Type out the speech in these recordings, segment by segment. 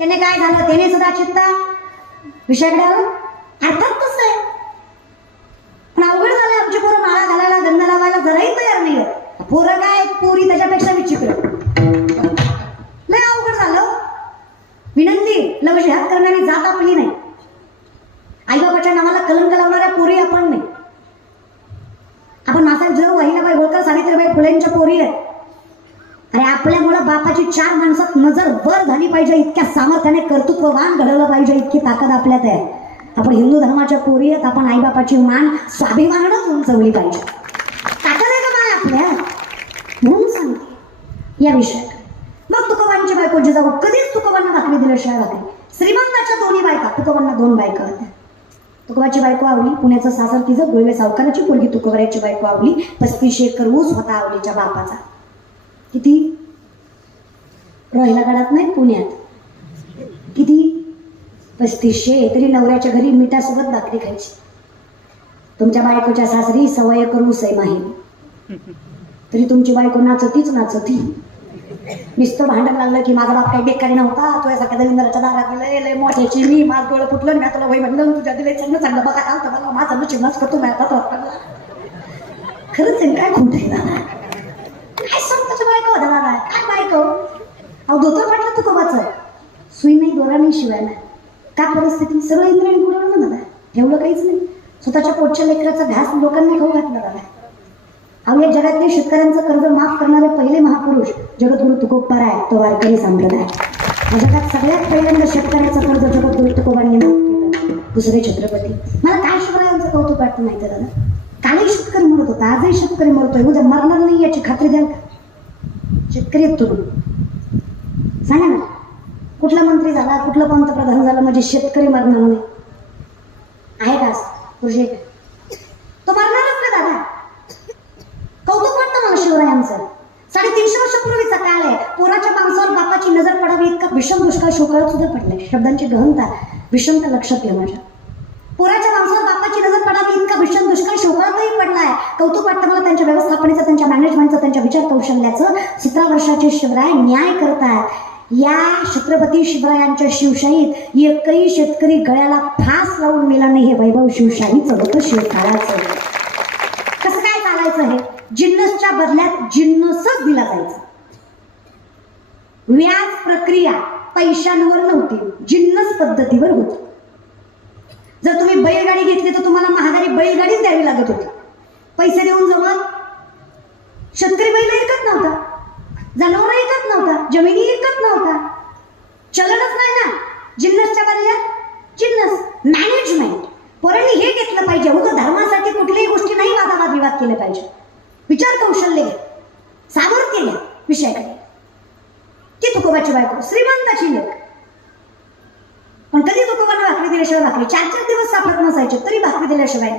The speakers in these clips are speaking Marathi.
त्याने काय झालं, त्याने सुद्धा चित्ता विषयाकडे आलं. अर्थात तसं आहे, पण अवघड झालं. आमची पोरं माळा घालायला गंध लावायला जराही तयार नाही. पोरं काय, पोरी त्याच्यापेक्षा विचित्र. लय अवघड झालं. विनंती, लवजिहाद करणारी जात आपली नाही. आईबाबाच्या नावाला कलंक लावणाऱ्या पोरी आपण नाही. आपण नासाहेब जर वहिलाबाई होळकर, सावित्रीबाई फुलेंच्या पोरी आहेत. अरे आपल्यामुळं बापाची 4 माणसात नजर वर झाली पाहिजे, इतक्या सामर्थ्याने कर्तृत्ववान घडवलं पाहिजे, इतकी ताकद आपल्यात आहे. आपण हिंदू धर्माच्या पोरी आहेत. आपण आईबापाची मान स्वाभिमानानच उंचवली पाहिजे. ताकद आहे का बाय आपल्या, म्हणून सांगते या विषयात. मग तुकोबांची बायको जिजाऊ कधीच तुकोबांना भाकरी दिल्याशिवाय भाकरी. श्रीमंताच्या दोन्ही बायका, तुकोबांना 2 बायका होत्या. तुकोबाची बायको आवली, पुण्याचं सासर तिचं, गुळवे सावकाराची पोरगी तुकोबऱ्याची बायको आवली. 35 एकर ऊस होता आवलीच्या बापाचा. किती राहिला गडात नाही, पुण्यात. किती 3500. तरी नवऱ्याच्या घरी मिठासोबत भाकरी खायची. तुमच्या बायकोच्या सासरी 1.25 एकर ऊस आहे माहीत, तरी तुमची बायको नाचतीच नाचती. नुसतं भांडण लागलं की माझा बाप काही बेकारी नव्हता, तुझ्यासारख्या दलिंदराच्या दारात गेलं, लय मोठ्याची मी, माझं डोळं फुटलं, मी तुला वय म्हणलं, तुझ्या दिले चांगलं चांगलं बघा आलं मला, माझं नशीब नाच करतो, मी आता पडला. खरंच आहे काय खोट आहे दादा, काय सांगतो बायको होता दादा, काय बायको. अहो धोतर फाटलं तुकोबाचं, सुई नाही, दोरा नाही, शिवाय नाही. काय परिस्थिती, सगळं इंद्रायणी बुडवलं ना दादा, ठेवलं काहीच नाही. स्वतःच्या पोटच्या लेकराचा घास लोकांनी खाऊ घातला दादा. अहो या जगातले शेतकऱ्यांचं कर्ज माफ करणारे पहिले महापुरुष जगद्गुरु तुकोबाराय, तो वारकरी संप्रदाय. या जगात सगळ्यात पहिल्यांदा शेतकऱ्याचं कर्ज जगद्गुरु तुकोबांनी माफ केलं. दुसरे छत्रपती. मला काय शिवरायांचं कौतुक वाटतं माहिती दादा, कालही शेतकरी मरत होता, आजही शेतकरी मरतोय, उद्या मरणार नाही याची खात्री द्याल का? शेतकरी आहेत तुम्ही, सांगा ना. कुठला मंत्री झाला, कुठला पंतप्रधान झाला म्हणजे शेतकरी मरणार नाही आहे का? पुरुषे तो मरणारच नाही दादा. कौतुक वाटतं मला शिवरायांचं. 350 वर्षापूर्वीचा काळ आहे. पोराच्या माणसावर बापाची नजर पडावी इतका भीषण दुष्काळ शोकाळत सुद्धा पडलाय. शब्दांची गहनता, भीषणता लक्षात घ्या माझ्या. पोराच्या माणसावर बापाची नजर पडावी इतका भीषण दुष्काळ शोकाळतही पडलाय. कौतुक वाटतं मला त्यांच्या व्यवस्थापनेचं, त्यांच्या मॅनेजमेंटचं, त्यांच्या विचार कौशल्याचं. 17 वर्षाचे शिवराय न्याय करतात. या छत्रपती शिवरायांच्या शिवशाहीत एकही शेतकरी गळ्याला फास लावून मेला नाही. हे वैभव शिवशाहीचं होतं, शिवकाळाचं. कसं काय चालायचं हे? जिन्नसच्या बदल्यात जिन्नसच दिला जायचा. व्याज प्रक्रिया पैशांवर नव्हती, जिन्नस पद्धतीवर होती. जर तुम्ही बैलगाडी घेतली तर तुम्हाला महागारी बैलगाडीच द्यावी लागत होती. पैसे देऊन जमत. शेतकरी बैल ऐकत नव्हता, जनावर ऐकत नव्हता, जमिनी ऐकत नव्हता. चलनच नाही ना. जिन्नसच्या बदल्यात जिन्नस. मॅनेजमेंट. पोरांनी हे घेतलं पाहिजे. उगाच धर्मासाठी कुठल्याही गोष्टी नाही वादावाद विवाद केले पाहिजे. विचार कौशल्य घ्या, सामर्थ्य घ्या विषयाकडे. ती तुकोबाची बायको श्रीमंताची लोक, पण कधी तुकोबांना भाकरी दिल्याशिवाय भाकरी 4-4 दिवस सापडत नसायचे, तरी भाकरी दिल्याशिवाय.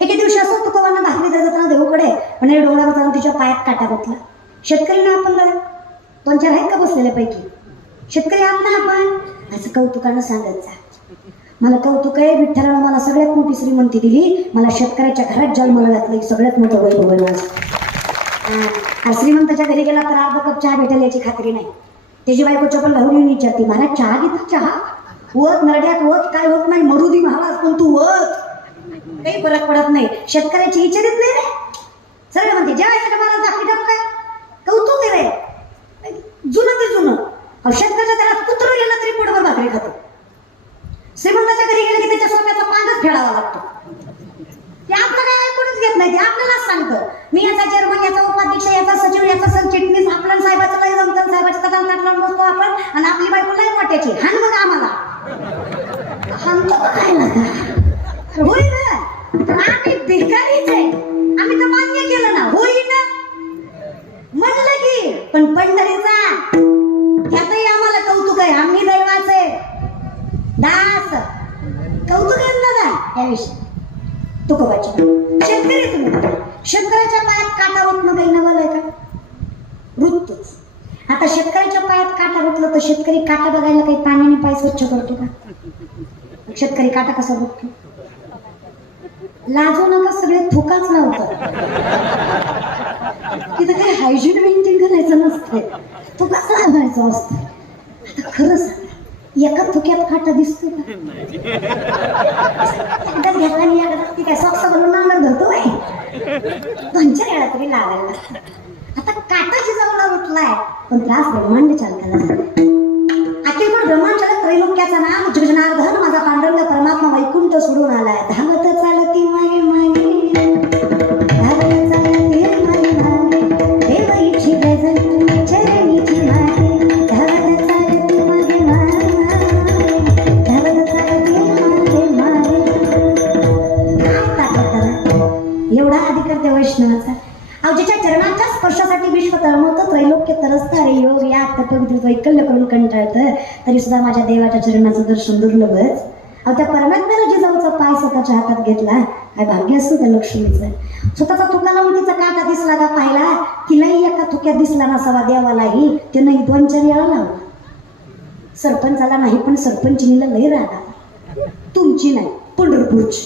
एके दिवशी असं तुकोबांना भाकरी देत जाताना देऊकडे म्हणजे डोंगरावर जाऊन तिच्या पायात काटा घातला. शेतकरी ना आपण 2-4 आहेत का बसलेल्या पैकी शेतकरी आहात ना आपण, असं कौतुकानं सांगत जा. मला कौतुक आहे, विठ्ठलानं मला सगळ्यात मोठी श्रीमंती दिली, मला शेतकऱ्याच्या घरात जन्माला घातलं, सगळ्यात मोठं वैभव आहे माझं. श्रीमंताच्या घरी गेला तर अर्धा कप चहा भेटेल याची खात्री नाही. त्याची बायको चपल घालून येऊन विचारते, महाराज चहा घेतात? चहा वत नरड्यात वत काय होत नाही, मरुदी महाराज पण तू वत, काही फरक पडत नाही. शेतकऱ्याची इच्छा देत नाही रे. सगळं म्हणते जेवायचं का महाराज, दाखवी टाक काय. कौतुक आहे रे, जुनं ते जुनं. शेतकऱ्याच्या घरात कुत्र गेलं तरी पोटभर भाकरी खातो. श्रीमंताच्या घरी गेलं की त्याच्या सोन्याचा पानच फेडावा लागतो. ते आपलं काय ऐकूनच घेत नाही, ते आपल्यालाच सांगतं. मी याचा चेअरमन, याचा उपाध्यक्ष, याचा सचिव, याचा सरचिटणीस, आपल्या साहेबाचं लय जमतं, साहेबाच्या तटाला ताट लावून बसतो आपण, आणि आपली बायको लय मोठ्याची. हान बघा आम्हाला, हानतो काय लागा. होय ना, आम्ही भिकारीच आहे, आम्ही तर मान्य केलं ना. होई ना म्हणलं की, पण पंढरीचा त्यातही आम्हाला कौतुक आहे. आम्ही दैवाचे दास. कौतुक आहे ना याविषयी. तुकोबाची शेतकरी तुम्ही, शेतकऱ्याच्या पायात काटा रुतणं काही नवलंय का? रुततोच. आता शेतकऱ्याच्या पायात काटा रुतलं तर शेतकरी काटा बघायला काही पाण्याने पाय स्वच्छ करतो का? शेतकरी काटा कसा रुततो? लाजू नका, सगळे थुकाच लावतात. तिथं काही हायजीन मेंटेन करायचं नसतंय, तो कसा लावायचं असतं. आता खरं सांगा, एका थुक्यात काटा दिसतो का? एकदाच घेतला आणि एकदा ती काय सॉक्स घालून अंगात धरतो आहे. 2-4 वेळा तरी लावायला लागतं. आता काटा जिजाऊला उठलाय पण त्रास ब्रह्मांड चालकाला झाला. अखिलकोट ब्रह्मांड चालक त्रैलोक्याचा नाम जगजनार्दन माझा पांडुरंग परमात्मा वैकुंठ सोडून आलाय. धावत चालती मागे मागे, धावत चालती मागे मागे, देवाईची गजल चरणीची मागे, धावत चालती मागे मागे, धावत चालती मागे मागे. काय ताकद त्याला, एवढा अधिकार त्या वैष्णवाचा. ज्याच्या चरणाच्या स्पर्शासाठी विश्व तळमळतं, त्रैलोक्य तरसतं. अरे योग या तत्वविधीत वैकल्य करून कंटाळतं, तरी सुद्धा माझ्या देवाच्या चरणाचं दर्शन दुर्लभच. त्या परमात्म्यानं जिजाऊचा पाय स्वतःच्या हातात घेतला. काय भाग्य असतं त्या लक्ष्मीचं. स्वतःचा तुका लावून तिचा काटा दिसला का पाहिला, तिलाही एका थुक्यात दिसला नसावा, देवालाही त्यानंही 2-4 वेळा लावला. सरपंचाला नाही पण सरपंचिनीला लय राग आला. तुमची नाही, पंढरपूरची.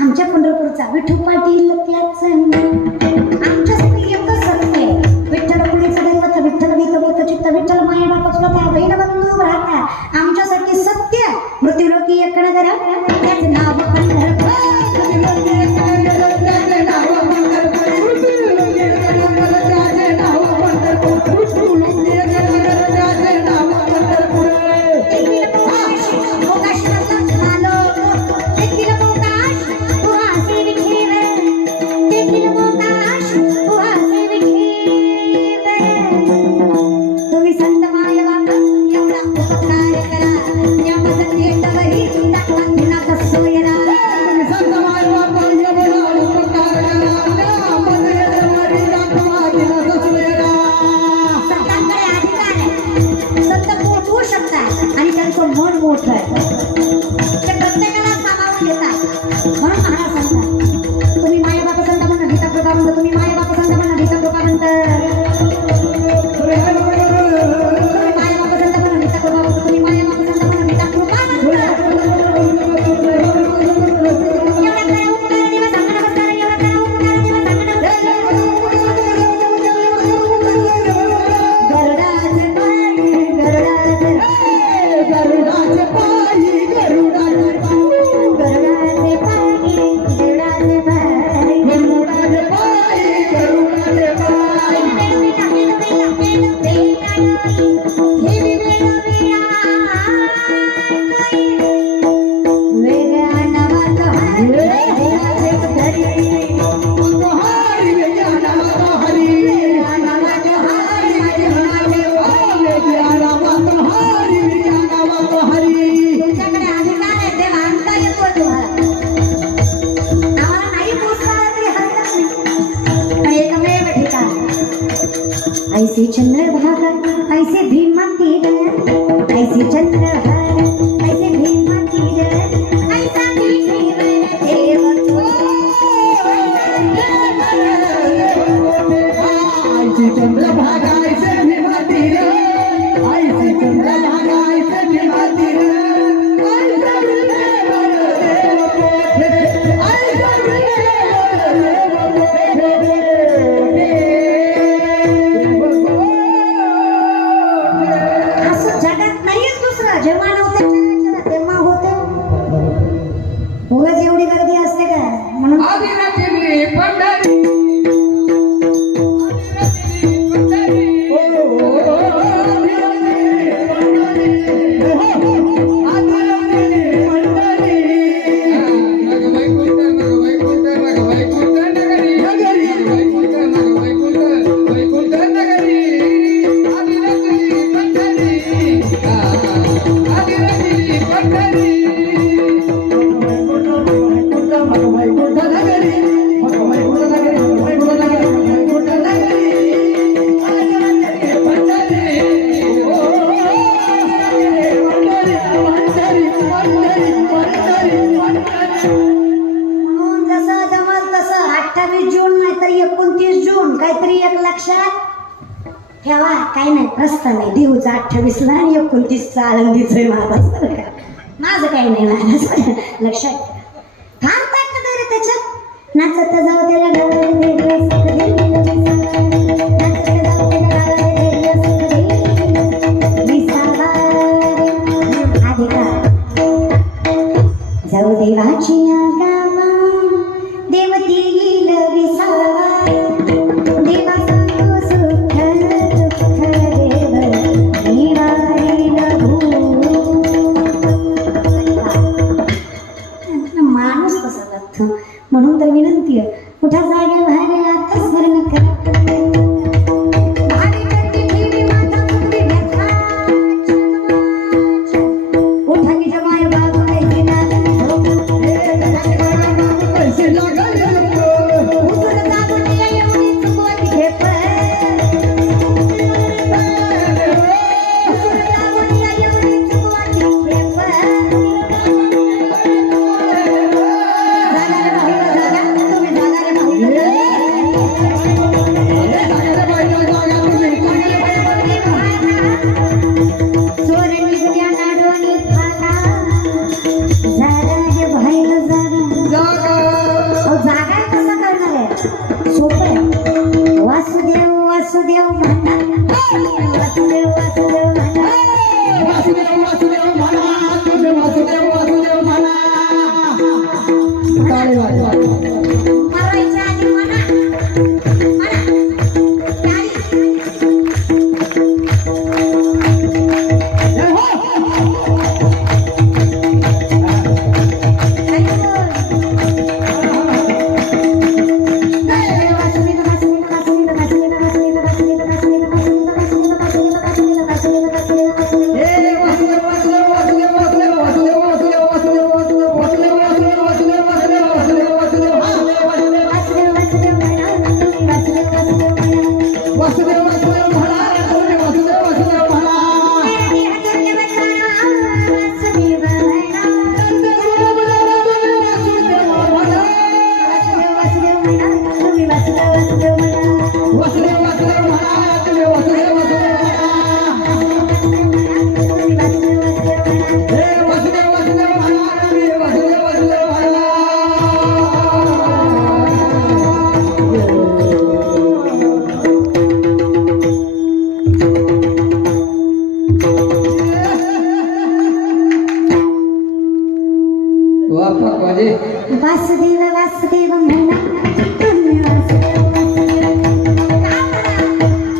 आमच्या पंढरपूरचा विठू पाटील त्याचं आमच्यासाठी एकच सत्य आहे. विठ्ठल पुढेचं दैवत, विठ्ठल भीत चित्त, विठ्ठल माया बापाचं त्या बहीण बंधू राहता. आमच्यासाठी सत्य मृत्यूलोकी एक नगर, त्याचं नाव पंढरपूर. ऐसे चंद्रभागा ऐसे भीमा तीर, ऐसे चंद्रभागा ऐसे भीमा तीर, ऐसा देव तो ऐसे चंद्रभागा ऐसे भीमा तीर, ऐसे चंद्रभागा ऐसे भीमा तीर, ठेवा. काय नाही प्रस्ताव नाही. देऊचा 28ला आणि 29चा आळंदीचं माझं काही नाही महाराज. लक्षात फार ताकद आहे रे त्याच्यात. नाचत जाऊ त्याला नाचत जाऊ त्याला वासुदेव वासुदेव म्हणा तुम्ही वासुदेव वासुदेव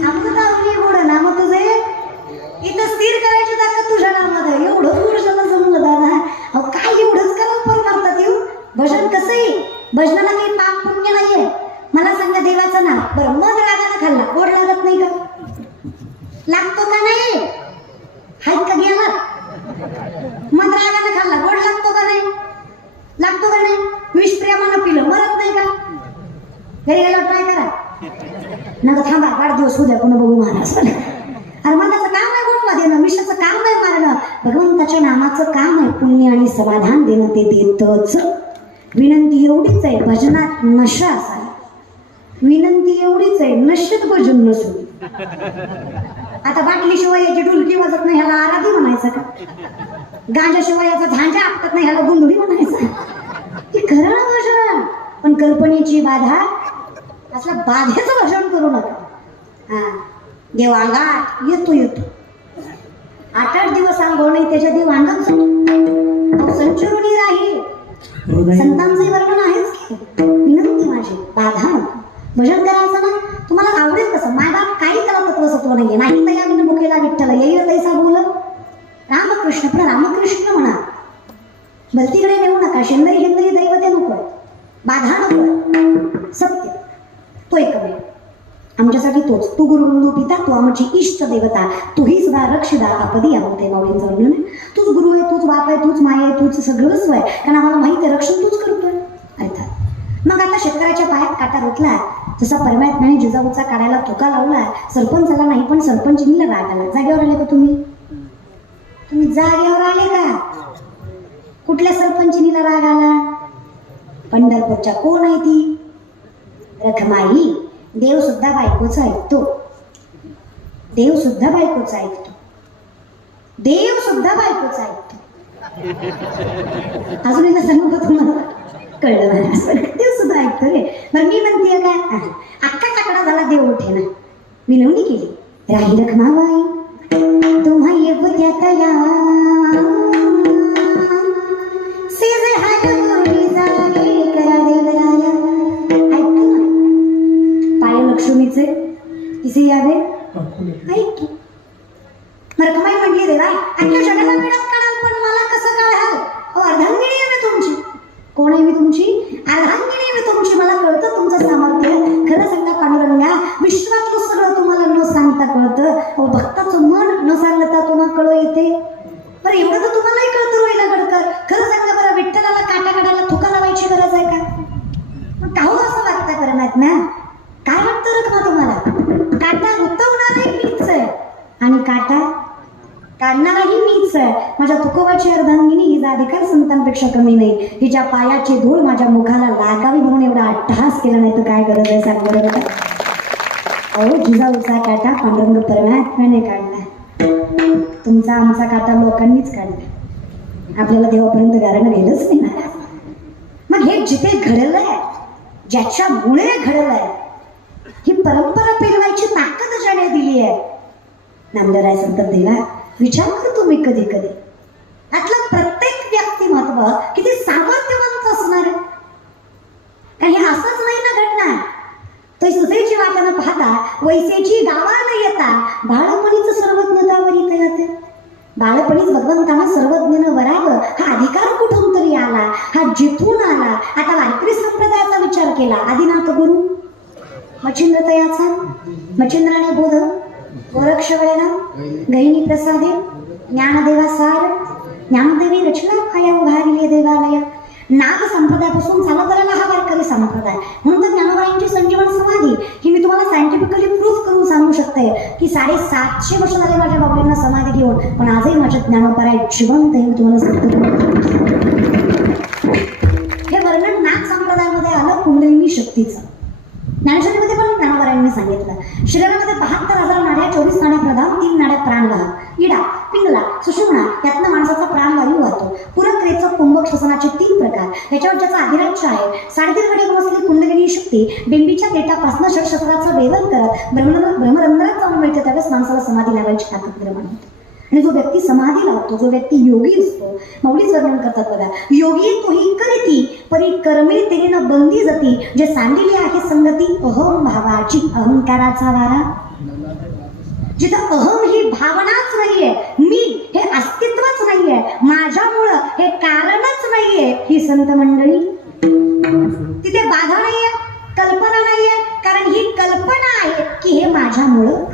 अमृतावली गोड नाम तुझे इथं स्थिर करायची ताकद तुझ्या नामात आहे. एवढं पुरुषाला जमलं दादा. अहो काय एवढंच करा पर मारतात येऊ. भजन कसंही भजनाला काही पाप पुण्य नाहीये. मला सांगा देवाचं नाव बरं मग रागानं खाल्ला गोड लागत नाही का? लागतो का नाही? हाय का गेला मग रागानं खाल्ला गोड लागतो का नाही? लागतो का नाही? विष प्रेमानं पिलं मरत नाही का? घरी गेला ट्राय करा ना. थांबा 8 दिवस उद्या कोण बघू महाराज. अरे मग त्याचं काम आहे गोठवा देणं. विषाचं काम आहे मारणं. भगवंताच्या नामाचं काम आहे पुण्य आणि समाधान देणं. ते देतच. विनंती एवढीच आहे भजनात नशा असावी. विनंती एवढीच आहे नशेत भजन नसू. आता बाटली शिवाय याची ढुलकी वाजत नाही ह्याला आराधी म्हणायचं का? गांजा शिवाय याचा झांजा आपटत नाही ह्याला गुंधुडी म्हणायचं. ते खरं ना भजन. पण कल्पनेची बाधा असला बाधेचं भजन करू नका. हा देव अंगात येतो येतो 8-8 दिवस अंघोळ नाही त्याच्या देव अंगात संचरुणी राहील. संतांचे वर्णन आहेच की. विनंती माझी बाधा नको. भजन करायचं ना तुम्हाला आवडेल कसं. मायबाप काही त्याला तत्वसत्व नाहीये. नाही तर या मुखेला विठ्ठल येईल तैसा बोल रामकृष्ण. पण रामकृष्ण म्हणा. भलतीकडे नेऊ नका. शेंदरी हेंदरी दैवते नको. बाधा नको. सत्य तो एकमेव आमच्यासाठी तोच. तू गुरुबंधू पिता तू आमची इष्ट देवता. तूही सदा रक्षदा आपदी आहोत. ते माऊलींचं वर्णन आहे. तूच गुरु आहे तूच बाप आहे तूच माय आहे तूच सगळंच आहे. कारण आम्हाला माहिती आहे रक्षण तूच करतोय अर्थात. मग आता शेतकऱ्याच्या पायात काटा रोटला जसा परमात्म्याने जिजाऊचा काढायला धोका लावला. सरपंचाला नाही पण सरपंचनीला राग आला. जागेवर आले का तुम्ही? तुम्ही जागेवर आले का? कुठल्या सरपंचनीला राग आला? पंढरपूरच्या. कोण आहे ती? रखमाई. देव सुद्धा बायकोचा ऐकतो. देव सुद्धा बायकोचा ऐकतो. देव सुद्धा बायकोचा ऐकतो. अजून एकदा सांगू का तुम्हाला? कळलं मला. देव सुद्धा ऐकतो रे. बरं मी म्हणते काय अक्का काकडा झाला देव उठे ना. विनवणी केली राही रखमाबाई तुम्हा ये बुद्ध्या तया सेजे हात गोरी जागे करा देवराया. ऐकतो ना पाय लक्ष्मीचे किसे यावे ऐकतो. रखमाई म्हटली देवा अख्ख्या जगाला मिळत काढाल पण मला कसं कळाल? अर्धांगिणी आहे मी तुमची. कोण आहे मी तुमची? अर्धांगिणी मी तुमची. मला कळतं तुमचं सामर्थ्य. खरं सांगा पांडुरंगा विश्वातलं सगळं तुम्हाला न सांगता कळतं. भक्ताचं मन न सांगता तुम्हाला कळ येते. बरं एवढं तर तुम्हालाही कळतं रोहिला गडकर. खरं सांगा बरं विठ्ठलाला काटा काढायला थुका लावायची गरज आहे का? मग काहू असं वागता परमात्म्या? काय वाटतं रखमा तुम्हाला? काटा गुंतवणारही मीच आहे आणि काटा काढणाराही मीच आहे. माझ्या तुकोबाची अर्धांगिनी हिचा अधिकार संतांपेक्षा कमी नाही. हिच्या पायाची धूळ माझ्या मुखाला लागावी म्हणून एवढा अट्टहास केला नाही तर काय गरज आहे सांग बरं का? अहो जिजाऊचा काटा पांडुरंग परमात्म्याने काढला. तुमचा आमचा काटा लोकांनीच काढला. आपल्याला देवापर्यंत गारणं गेलंच नाही ना. मग हे जिथे घडलंय ज्याच्यामुळे घडलंय ही परंपरा पेरवायची ताकद ज्याने दिली आहे. नामदेवराय सांगतात देवा विचार करतो मी कधी कधी त्यातलं प्रत्येक व्यक्तिमत्व किती सामर्थ्यवंत असणार आहे. काही असंच नाही ना घडणार. तो सुसेची वाटानं पाहता वैसेची गावाला येता बाळपणीच सर्वज्ञतावर येते. बाळपणीच भगवंतानं सर्वज्ञ वरावं हा अधिकार कुठून तरी आला. हा जिथून आला. आता वारकरी संप्रदायाचा विचार केला. आदिनाथ गुरु मच्छिंद्रतयाचा मच्छिंद्राने बोध गोरक्षवेणा गहिनी प्रसादे ज्ञानदेवा सार ज्ञानदेवी रचना काय उभारिले देवालय. नाथ संप्रदायापासून चालत आलेला हा वारकरी संप्रदाय. म्हणून तर ज्ञानोबाईंची संजीवन समाधी ही मी तुम्हाला सायंटिफिकली प्रूफ करून सांगू शकते की 750 वर्ष झाले माझ्या बाबलींना समाधी घेऊन, पण आजही माझ्या ज्ञानोबाई जिवंत हे मी तुम्हाला सांगते. हे वर्णन नाथ संप्रदायामध्ये आलं कुंडलिनी शक्तीचं. ज्ञानेश्वरीमध्ये पण ज्ञानोबाईंनी सांगितलं, शरीरामध्ये 72,000 नाड्या, 24 नाड्या प्रधान, 3 नाड्या प्राणवाहक, इडा, पिंगला, सुषुम्ना, यातनं माणसाचा प्राणवायू वाहतो. पुरक, रेचक, कुंभक श्वसनाचे 3 प्रकार, याच्यावर ज्याचा अधिराज्य आहे. 3.5 कडे बसलेली कुंडलिनी शक्ती बिंबीच्या पेटापासून षटशस्त्राचं वेदन करत ब्रह्मरंध्रात जाऊन मिळते. त्यावेळेस माणसाला समाधी लावायची ताकद निर्माण होते. आणि जो व्यक्ती समाधी लावतो, जो व्यक्ती योगी असतो, माऊलीच वर्णन करतात बघा, योगी तोही करीती परी कर्मे तेरी न बंदी जाती, जे सांगितले आहे संगती अहम भावाची, अहंकाराचा वारा. जिथं अहम ही भावनाच नाहीये, मी हे अस्तित्वच नाहीये, माझ्यामुळं हे कारणच नाहीये, ही संत मंडळी, तिथे बाधा नाहीये, कल्पना नाहीये, कारण ही कल्पना आहे की हे माझ्यामुळं.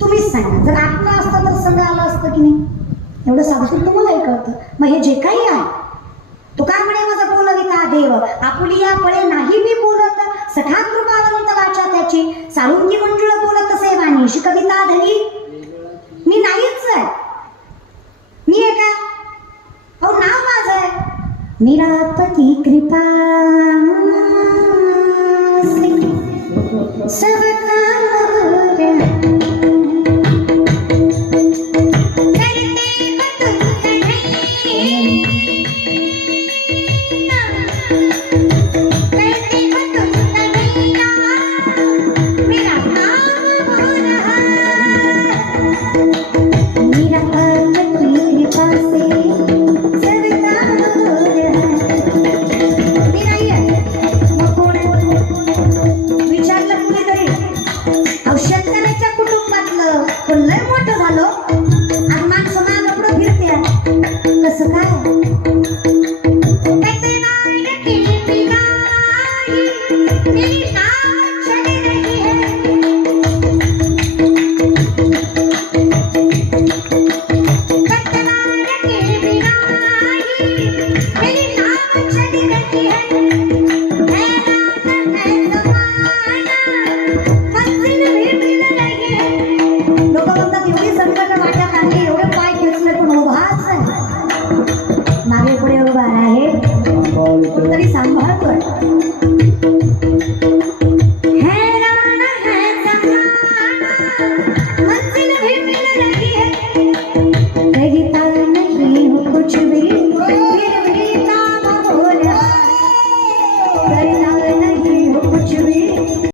तुम्हीच सांगा, जर आत्मा असतं तर संघ आलं असतं की नाही? एवढं साधं तुम्हालाही कळतं. मग हे जे काही आहे, तो काय म्हणे, माझा बोलविता देव आपुली या पळे नाही मी बोलत, सखा कृपावंत वाचा त्याची, साळुंकी मंजुळ बोलत तसे वाणीशी कविता धरी. मी नाहीच आहे, मी आहे का? हो, नाव माझं आहे निरापती कृपा से